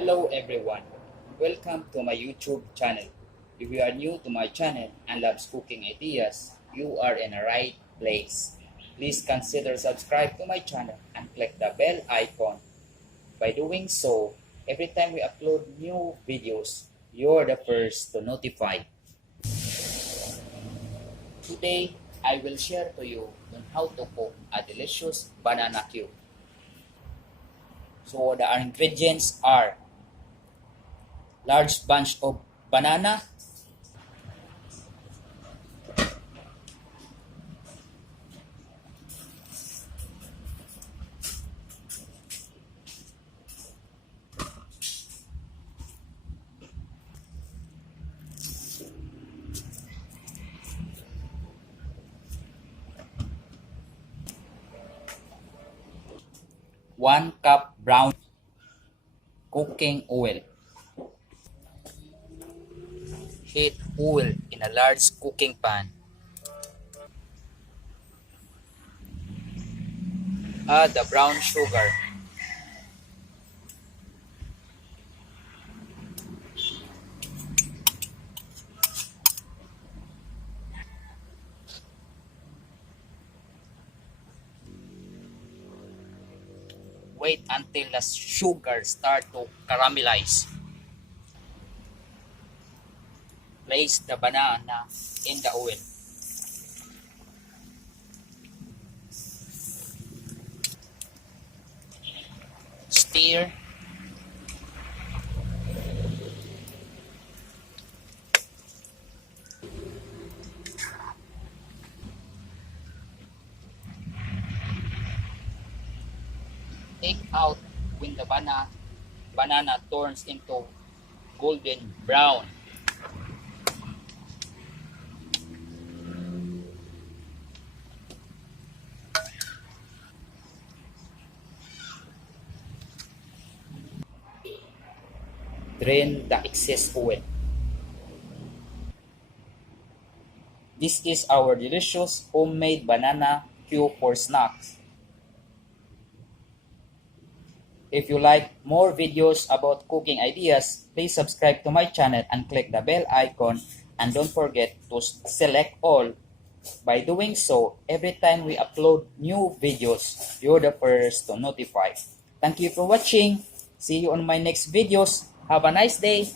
Hello everyone, welcome to my YouTube channel. If you are new to my channel and loves cooking ideas, you are in the right place. Please consider subscribe to my channel and click the bell icon. By doing so, every time we upload new videos, you're the first to notify. Today, I will share to you on how to cook a delicious banana cue. So the ingredients are large bunch of banana, 1 cup brown cooking oil. Heat oil in a large cooking pan. Add the brown sugar. Wait until the sugar starts to caramelize. Place the banana in the oil. Stir. Take out when the banana turns into golden brown. Drain the excess oil. This is our delicious homemade banana cue for snacks. If you like more videos about cooking ideas, please subscribe to my channel and click the bell icon, and don't forget to select all. By doing so, every time we upload new videos, you're the first to notify. Thank you for watching. See you on my next videos. Have a nice day.